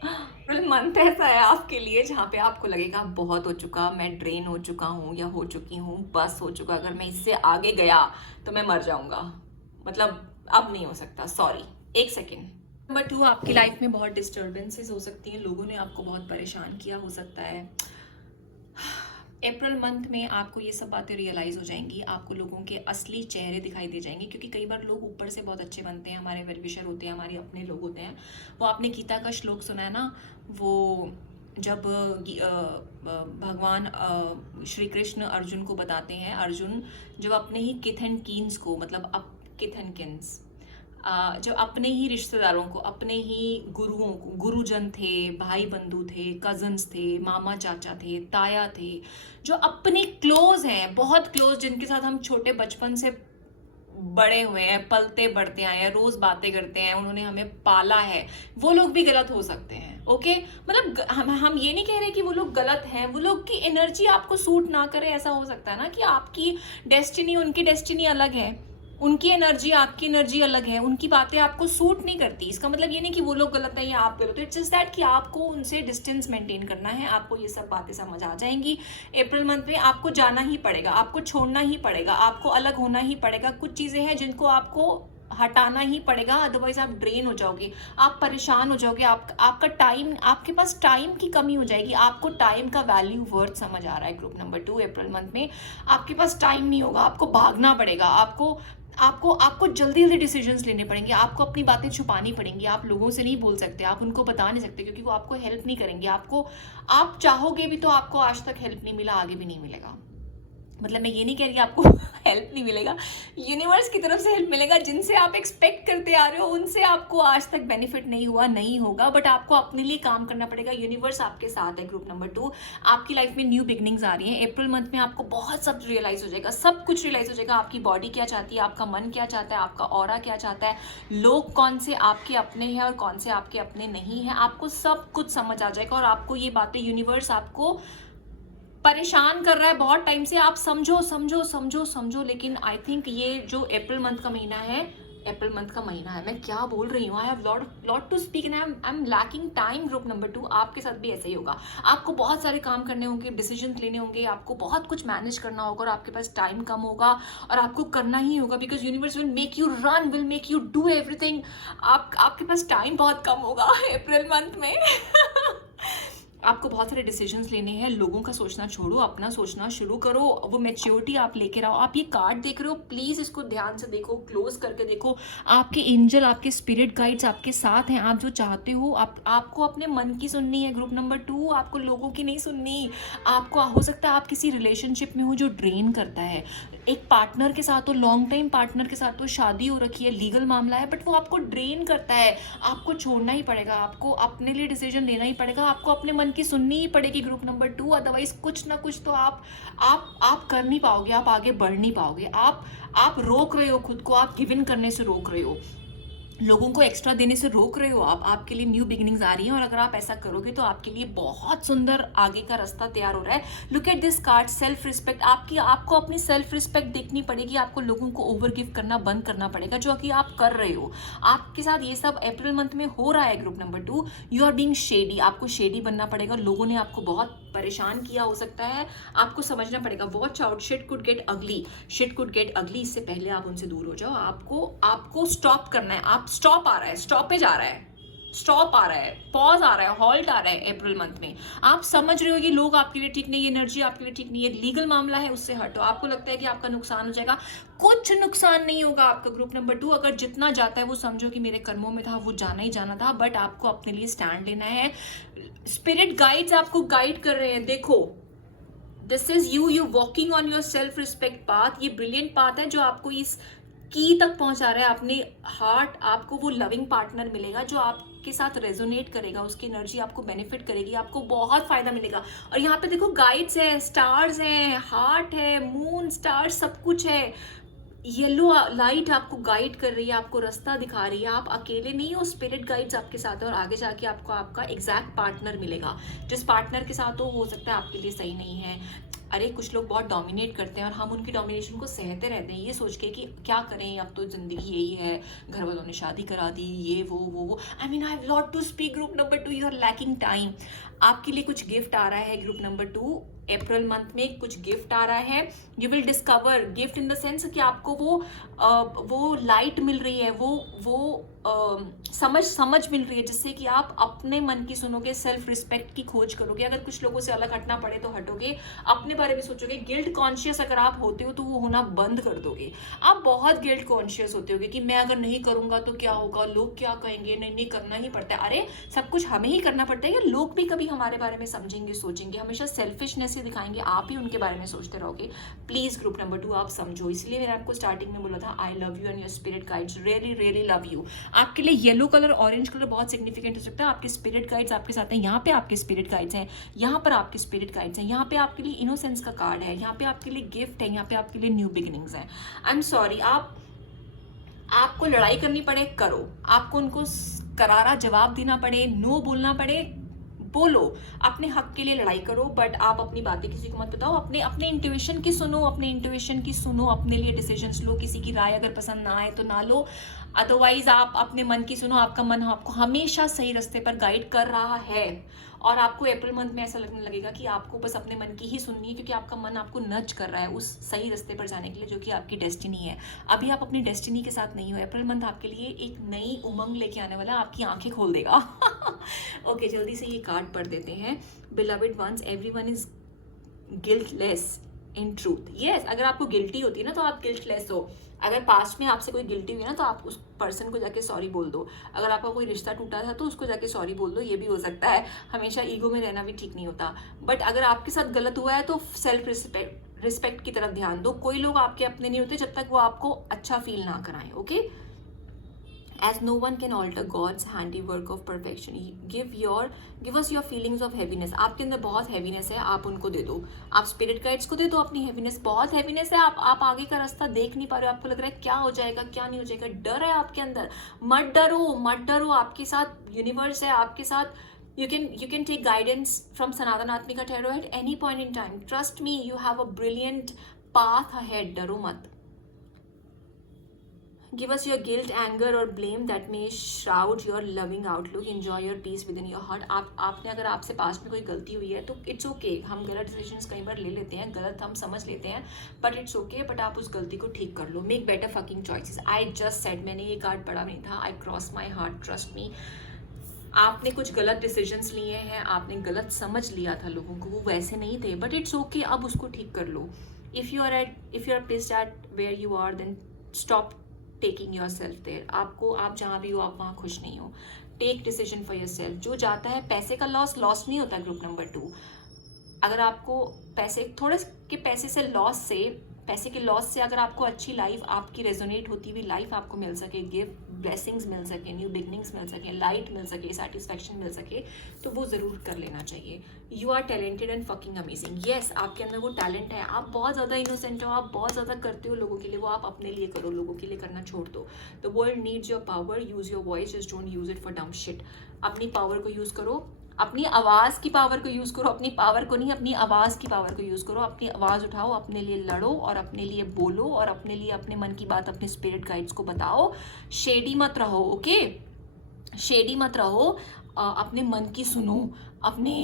अप्रैल मंथ ऐसा है आपके लिए जहाँ पे आपको लगेगा बहुत हो चुका, मैं ड्रेन हो चुका हूँ या हो चुकी हूँ, बस हो चुका, अगर मैं इससे आगे गया तो मैं मर जाऊँगा, मतलब अब नहीं हो सकता, सॉरी। एक सेकेंड। नंबर 2, आपकी लाइफ में बहुत डिस्टर्बेंसेस हो सकती हैं, लोगों ने आपको बहुत परेशान किया हो सकता है। अप्रैल मंथ में आपको ये सब बातें रियलाइज़ हो जाएंगी, आपको लोगों के असली चेहरे दिखाई दे जाएंगे, क्योंकि कई बार लोग ऊपर से बहुत अच्छे बनते हैं, हमारे वेल विशर होते हैं, हमारे अपने लोग होते हैं। वो आपने गीता का श्लोक सुना है ना, वो जब भगवान श्री कृष्ण अर्जुन को बताते हैं, अर्जुन जब अपने ही किथ एंड कीन्स को, मतलब किथ एंड किन्स, जब अपने ही रिश्तेदारों को, अपने ही गुरुओं को, गुरुजन थे, भाई बंधु थे, कजन्स थे, मामा चाचा थे, ताया थे, जो अपने क्लोज हैं, बहुत क्लोज, जिनके साथ हम छोटे बचपन से बड़े हुए हैं, पलते बढ़ते आए हैं, रोज बातें करते हैं, उन्होंने हमें पाला है, वो लोग भी गलत हो सकते हैं। ओके, मतलब हम ये नहीं कह रहे कि वो लोग गलत हैं, वो लोग की एनर्जी आपको सूट ना करे। ऐसा हो सकता है ना कि आपकी डेस्टिनी, उनकी डेस्टिनी अलग है, उनकी एनर्जी आपकी एनर्जी अलग है, उनकी बातें आपको सूट नहीं करती। इसका मतलब ये नहीं कि वो लोग गलत है या आप गलत हो, इट्स जस्ट दैट कि आपको उनसे डिस्टेंस मेंटेन करना है। आपको ये सब बातें समझ आ जाएंगी अप्रैल मंथ में। आपको जाना ही पड़ेगा, आपको छोड़ना ही पड़ेगा, आपको अलग होना ही पड़ेगा। कुछ चीज़ें हैं जिनको आपको हटाना ही पड़ेगा, अदरवाइज आप ड्रेन हो जाओगे, आप परेशान हो जाओगे, आपका टाइम, आपके पास टाइम की कमी हो जाएगी। आपको टाइम का वैल्यू वर्थ समझ आ रहा है ग्रुप नंबर 2, अप्रैल मंथ में आपके पास टाइम नहीं होगा, आपको भागना पड़ेगा, आपको आपको आपको जल्दी जल्दी डिसीजंस लेने पड़ेंगे, आपको अपनी बातें छुपानी पड़ेंगी, आप लोगों से नहीं बोल सकते, आप उनको बता नहीं सकते, क्योंकि वो आपको हेल्प नहीं करेंगे। आपको, आप चाहोगे भी तो आपको आज तक हेल्प नहीं मिला, आगे भी नहीं मिलेगा। मतलब मैं ये नहीं कह रही आपको हेल्प नहीं मिलेगा, यूनिवर्स की तरफ से हेल्प मिलेगा। जिनसे आप एक्सपेक्ट करते आ रहे हो उनसे आपको आज तक बेनिफिट नहीं हुआ, नहीं होगा, बट आपको अपने लिए काम करना पड़ेगा। यूनिवर्स आपके साथ है। ग्रुप नंबर 2, आपकी लाइफ में न्यू बिगनिंग्स आ रही हैं। अप्रैल मंथ में आपको बहुत सब रियलाइज हो जाएगा, सब कुछ रियलाइज हो जाएगा। आपकी बॉडी क्या चाहती है, आपका मन क्या चाहता है, आपका ऑरा क्या चाहता है, लोग कौन से आपके अपने हैं और कौन से आपके अपने नहीं हैं, आपको सब कुछ समझ आ जाएगा। और आपको ये बातें, यूनिवर्स आपको परेशान कर रहा है बहुत टाइम से, आप समझो समझो समझो समझो, लेकिन आई थिंक ये जो अप्रैल मंथ का महीना है, अप्रैल मंथ का महीना है, मैं क्या बोल रही हूँ, I have lot to speak and I am lacking time. Group number 2, आपके साथ भी ऐसा ही होगा। आपको बहुत सारे काम करने होंगे, डिसीजन लेने होंगे, आपको बहुत कुछ मैनेज करना होगा और आपके पास टाइम कम होगा और आपको करना ही होगा, because universe will make you run, will make you do everything. आपके पास टाइम बहुत कम होगा अप्रैल मंथ में आपको बहुत सारे डिसीजंस लेने हैं। लोगों का सोचना छोड़ो, अपना सोचना शुरू करो, वो मैच्योरिटी आप लेके आओ। आप ये कार्ड देख रहे हो, प्लीज़ इसको ध्यान से देखो, क्लोज करके देखो। आपके एंजल, आपके स्पिरिट गाइड्स आपके साथ हैं। आप जो चाहते हो, आपको अपने मन की सुननी है। ग्रुप नंबर 2, आपको लोगों की नहीं सुननी। आपको हो सकता है आप किसी रिलेशनशिप में हो जो ड्रेन करता है, एक पार्टनर के साथ हो, लॉन्ग टाइम पार्टनर के साथ हो, शादी हो रखी है, लीगल मामला है, बट वो आपको ड्रेन करता है। आपको छोड़ना ही पड़ेगा, आपको अपने लिए डिसीजन लेना ही पड़ेगा, आपको अपने मन की सुननी ही पड़ेगी। ग्रुप नंबर 2, अदरवाइज कुछ ना कुछ तो आप कर नहीं पाओगे, आप आगे बढ़ नहीं पाओगे। आप रोक रहे हो खुद को, आप गिव इन करने से रोक रहे हो, लोगों को एक्स्ट्रा देने से रोक रहे हो। आपके लिए न्यू बिगिनिंग्स आ रही हैं और अगर आप ऐसा करोगे तो आपके लिए बहुत सुंदर आगे का रास्ता तैयार हो रहा है। Look at this card, self respect. आपको अपनी सेल्फ रिस्पेक्ट देखनी पड़ेगी। आपको लोगों को ओवर गिफ्ट करना बंद करना पड़ेगा, जो कि आप कर रहे हो। आपके साथ ये सब अप्रैल मंथ में हो रहा है। Group number 2, you are being shady. आपको शेडी बनना पड़ेगा। लोगों ने आपको बहुत परेशान किया हो सकता है, आपको समझना पड़ेगा। Watch out, shit could get अगली, शिट कुड गेट अगली। इससे पहले आप उनसे दूर हो जाओ। आपको स्टॉप करना है। आप स्टॉप आ रहा है, स्टॉपेज आ रहा है, स्टॉप आ रहा है, पॉज आ रहा है, हॉल्ट आ रहा है अप्रैल मंथ में। आप समझ रहे हो ये लोग आपके लिए ठीक नहीं, ये एनर्जी आपके लिए ठीक नहीं है, लीगल मामला है, उससे हटो। आपको लगता है कि आपका नुकसान हो जाएगा, कुछ नुकसान नहीं होगा आपका। ग्रुप नंबर 2, अगर जितना जाता है वो समझो कि मेरे कर्मों में था, वो जाना ही जाना था, बट आपको अपने लिए स्टैंड लेना है। स्पिरिट गाइड्स आपको गाइड कर रहे हैं। देखो, this is you walking on your self respect path. ये ब्रिलियंट पाथ है जो आपको इस की तक पहुंचा रहा है, अपने हार्ट। आपको वो लविंग पार्टनर मिलेगा जो आपके साथ रेजोनेट करेगा, उसकी एनर्जी आपको बेनिफिट करेगी, आपको बहुत फायदा मिलेगा। और यहाँ पे देखो, गाइड्स है, स्टार्स हैं, हार्ट है, मून, स्टार्स, सब कुछ है। येलो लाइट आपको गाइड कर रही है, आपको रास्ता दिखा रही है। आप अकेले नहीं हो, स्पिरिट गाइड्स आपके साथ है और आगे जाके आपको आपका एग्जैक्ट पार्टनर मिलेगा। जिस पार्टनर के साथ हो सकता है आपके लिए सही नहीं है। अरे कुछ लोग बहुत डोमिनेट करते हैं और हम उनकी डोमिनेशन को सहते रहते हैं, ये सोच के कि क्या करें, अब तो जिंदगी यही है, घर वालों ने शादी करा दी, ये वो। I mean, I have lot to speak. Group number 2, you are lacking time. आपके लिए कुछ गिफ्ट आ रहा है। ग्रुप नंबर 2, अप्रैल मंथ में कुछ गिफ्ट आ रहा है। You will discover, gift in the sense कि आपको वो लाइट मिल रही है, वो समझ मिल रही है, जिससे कि आप अपने मन की सुनोगे, सेल्फ रिस्पेक्ट की खोज करोगे। अगर कुछ लोगों से अलग हटना पड़े तो हटोगे, अपने बारे में सोचोगे। गिल्ट कॉन्शियस अगर आप होते हो तो वो होना बंद कर दोगे। आप बहुत गिल्ट कॉन्शियस होते होगे कि मैं अगर नहीं करूंगा तो क्या होगा, लोग क्या कहेंगे, नहीं करना ही पड़ता है। अरे सब कुछ हमें ही करना पड़ता है या लोग भी कभी हमारे बारे में समझेंगे, सोचेंगे? हमेशा सेल्फिशनेस ही दिखाएंगे, आप ही उनके बारे में सोचते रहोगे। प्लीज ग्रुप नंबर 2 आप समझो। इसलिए मैंने आपको स्टार्टिंग में बोला था, I love you and your spirit guides really really love you. आपके लिए येलो कलर, ऑरेंज कलर बहुत सिग्निफिकेंट हो सकता है। आपके स्पिरिट गाइड्स आपके साथ हैं। यहाँ पे आपके स्पिरिट गाइड्स हैं, यहाँ पर आपके स्पिरिट गाइड्स हैं, यहाँ पे आपके लिए इनोसेंस का कार्ड है, यहाँ पे आपके लिए गिफ्ट है, यहाँ पे आपके लिए न्यू बिगिनिंग्स हैं। आई एम सॉरी, आपको लड़ाई करनी पड़े करो, आपको उनको करारा जवाब देना पड़े, नो बोलना पड़े बोलो, अपने हक के लिए लड़ाई करो, बट आप अपनी बातें किसी को मत बताओ। अपने इंट्यूशन की सुनो, अपने लिए डिसीजंस लो। किसी की राय अगर पसंद ना आए तो ना लो, अदरवाइज आप अपने मन की सुनो। आपका मन आपको हमेशा सही रास्ते पर गाइड कर रहा है और आपको अप्रैल मंथ में ऐसा लगने लगेगा कि आपको बस अपने मन की ही सुननी है, क्योंकि आपका मन आपको नच कर रहा है उस सही रास्ते पर जाने के लिए, जो कि आपकी डेस्टिनी है। अभी आप अपनी डेस्टिनी के साथ नहीं हो। अप्रैल मंथ आपके लिए एक नई उमंग लेके आने वाला है, आपकी आंखें खोल देगा। जल्दी से ये कार्ड पढ़ देते हैं। Beloved ones, everyone is guiltless in truth. Yes, अगर आपको गिल्टी होती है ना तो आप गिल्टलेस हो। अगर पास्ट में आपसे कोई गिल्टी हुई ना तो आप उस पर्सन को जाके सॉरी बोल दो। अगर आपका कोई रिश्ता टूटा था तो उसको जाके सॉरी बोल दो, ये भी हो सकता है। हमेशा ईगो में रहना भी ठीक नहीं होता। बट अगर आपके साथ गलत हुआ है तो सेल्फ रिस्पेक्ट की तरफ ध्यान दो। कोई लोग आपके अपने नहीं होते जब तक वो आपको अच्छा फील ना कराएं। Okay, as no one can alter God's handiwork of perfection, give us your feelings of heaviness। आपके अंदर बहुत हैवीनेस है, आप उनको दे दो। आप स्पिरिट गाइड्स को दे दो अपनी हैवीनेस। बहुत हैवीनेस है, आप आगे का रास्ता देख नहीं पा रहे हो, आपको लग रहा है क्या हो जाएगा क्या नहीं हो जाएगा, डर है आपके अंदर। मत डरो, मत डरो, आपके साथ यूनिवर्स है, आपके साथ। You can take guidance from Sanatana Atmika Tarot at any point in time. Trust me, you have a brilliant path ahead. डरो मत। Give us your guilt, anger or blame that may shroud your loving outlook. Enjoy your peace within your heart। आपने अगर आपसे past में कोई गलती हुई है तो इट्स ओके। हम गलत डिसीजंस कई बार ले लेते हैं, गलत हम समझ लेते हैं, बट इट्स ओके। बट आप उस गलती को ठीक कर लो। Make better fucking choices. I just said, मैंने ये कार्ड पढ़ा नहीं था। I cross my heart, trust me. आपने कुछ गलत डिसीजंस लिए हैं, आपने गलत समझ लिया था लोगों को, वो वैसे नहीं थे, बट इट्स ओके। अब उसको ठीक कर लो। If you are pissed at where you are, then stop taking yourself there. आपको, आप जहाँ भी हो आप वहाँ खुश नहीं हो। Take decision for yourself. जो जाता है, पैसे का लॉस नहीं होता। ग्रुप नंबर 2, अगर आपको थोड़े के पैसे के लॉस से अगर आपको अच्छी लाइफ, आपकी रेजोनेट होती हुई लाइफ आपको मिल सके, गिफ्ट, ब्लेसिंग्स मिल सके, न्यू बिगनिंग्स मिल सके, लाइट मिल सके, सेटिस्फैक्शन मिल सके, तो वो ज़रूर कर लेना चाहिए। You are talented and fucking amazing. Yes, आपके अंदर वो टैलेंट है। आप बहुत ज़्यादा इनोसेंट हो, आप बहुत ज़्यादा करते हो लोगों के लिए, वो आप अपने लिए करो, लोगों के लिए करना छोड़ दो। The world needs your power, use your voice, just don't use it for डम शिट। अपनी पावर को यूज़ करो, अपनी आवाज़ की पावर को यूज़ करो। अपनी पावर को नहीं, अपनी आवाज़ की पावर को यूज़ करो। अपनी आवाज़ उठाओ, अपने लिए लड़ो और अपने लिए बोलो और अपने लिए अपने मन की बात अपने स्पिरिट गाइड्स को बताओ। शेडी मत रहो, ओके? शेडी मत रहो। अपने मन की सुनो, अपने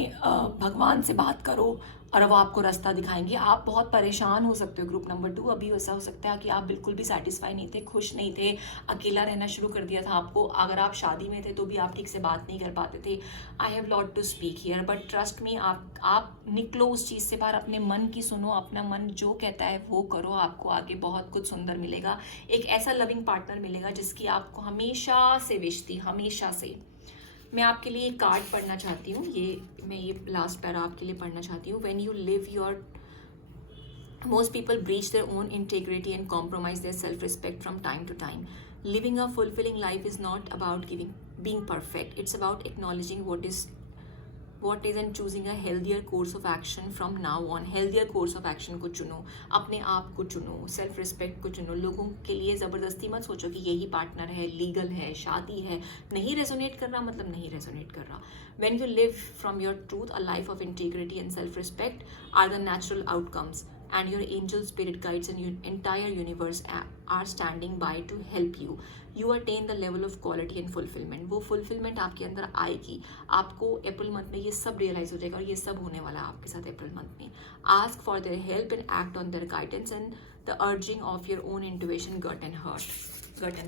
भगवान से बात करो और वो आपको रास्ता दिखाएंगे। आप बहुत परेशान हो सकते हो ग्रुप नंबर 2। अभी ऐसा हो सकता है कि आप बिल्कुल भी सेटिस्फाई नहीं थे, खुश नहीं थे, अकेला रहना शुरू कर दिया था आपको। अगर आप शादी में थे तो भी आप ठीक से बात नहीं कर पाते थे। I have lot to speak here, but trust me, आप निकलो उस चीज़ से बाहर। अपने मन की सुनो, अपना मन जो कहता है वो करो। आपको आगे बहुत कुछ सुंदर मिलेगा। एक ऐसा लविंग पार्टनर मिलेगा जिसकी आपको हमेशा से विश थी, हमेशा से। मैं आपके लिए एक कार्ड पढ़ना चाहती हूँ। मैं ये लास्ट पैरा आपके लिए पढ़ना चाहती हूँ। When you live your most people breach their own integrity and compromise their self-respect from time to time. Living a fulfilling life is not about being perfect. It's about acknowledging what is and choosing a healthier course of action from now on. healthier course of action को चुनो, अपने आप को चुनो, self respect को चुनो। लोगों के लिए ज़बरदस्ती मत सोचो कि यही पार्टनर है, लीगल है, शादी है। नहीं रेजोनेट कर रहा मतलब नहीं रेजोनेट कर रहा। When you live from your truth, a life of integrity and self-respect are the natural outcomes, and your angel spirit guides and your entire universe are standing by to help you. You attain the level of quality and fulfillment. वो fulfillment आपके अंदर आएगी। आपको April month में ये सब realise हो जाएगा और ये सब होने वाला है आपके साथ अप्रैल मंथ में। Ask for their help and act on their guidance and the urging of your own intuition, gut and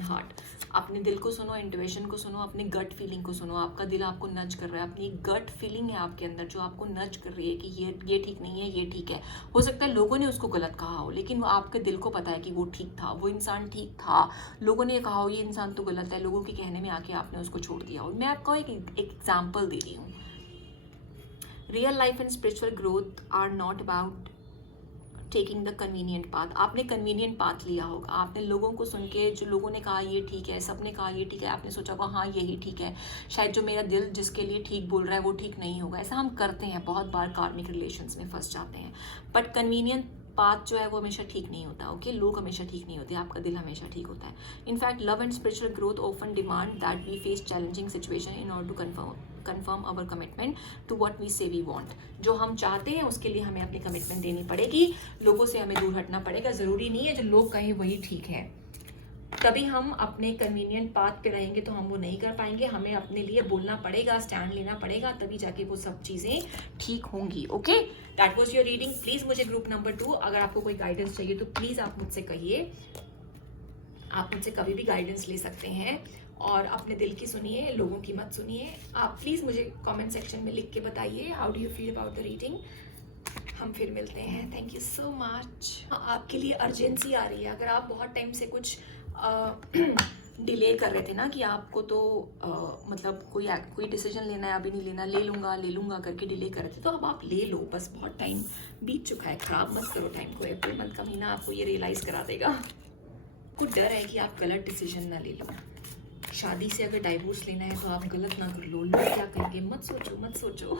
heart. अपने दिल को सुनो, इंट्यूशन को सुनो, अपनी गट फीलिंग को सुनो। आपका दिल आपको नज कर रहा है, अपनी गट फीलिंग है आपके अंदर जो आपको नज कर रही है कि ये ठीक नहीं है, ये ठीक है। हो सकता है लोगों ने उसको गलत कहा हो, लेकिन वो आपके दिल को पता है कि वो ठीक था, वो इंसान ठीक था। लोगों ने कहा हो ये इंसान तो गलत है, लोगों के कहने में आके आपने उसको छोड़ दिया हो। मैं आपको एक एग्जाम्पल दे रही हूँ। Real life and spiritual growth are not about taking the convenient path. आपने कन्वीनियंट पाथ लिया होगा, आपने लोगों को सुन के, जो लोगों ने कहा ये ठीक है, सबने कहा ये ठीक है, आपने सोचा होगा हाँ यही ठीक है, शायद जो मेरा दिल जिसके लिए ठीक बोल रहा है वो ठीक नहीं होगा। ऐसा हम करते हैं, बहुत बार कार्मिक रिलेशंस में फंस जाते हैं। बट कन्वीनियंट पाथ जो है वो हमेशा ठीक नहीं होता, ओके? लोग हमेशा ठीक नहीं होते, आपका दिल हमेशा ठीक होता है। In fact love and spiritual growth often demand that we face challenging situation in order to confirm our commitment to what we say we want. जो हम चाहते हैं उसके लिए हमें अपनी कमिटमेंट देनी पड़ेगी, लोगों से हमें दूर हटना पड़ेगा। ज़रूरी नहीं है जो लोग कहें वही ठीक है। तभी हम अपने कन्वीनियंट पाथ पे रहेंगे तो हम वो नहीं कर पाएंगे। हमें अपने लिए बोलना पड़ेगा, स्टैंड लेना पड़ेगा, तभी जाके वो सब चीज़ें ठीक होंगी। Okay, that was your reading. Please मुझे ग्रुप नंबर 2 अगर आपको कोई गाइडेंस चाहिए तो प्लीज़ आप मुझसे कहिए। आप मुझसे कभी भी गाइडेंस ले सकते हैं और अपने दिल की सुनिए, लोगों की मत सुनिए। आप प्लीज़ मुझे कमेंट सेक्शन में लिख के बताइए how do you feel about the reading. हम फिर मिलते हैं। Thank you so much. आपके लिए अर्जेंसी आ रही है, अगर आप बहुत टाइम से कुछ डिले कर रहे थे ना कि आपको तो मतलब कोई डिसीजन लेना है, अभी नहीं लेना, ले लूँगा करके डिले कर रहे थे, तो अब आप ले लो, बस बहुत टाइम बीत चुका है। ख़राब मत करो टाइम को, अप्रैल मंथ का महीना आपको ये रियलाइज़ करा देगा। आपको डर है कि आप गलत डिसीजन ना ले लो। शादी से अगर डाइवोर्स लेना है तो आप गलत ना कर लो, लोग क्या कहेंगे मत सोचो।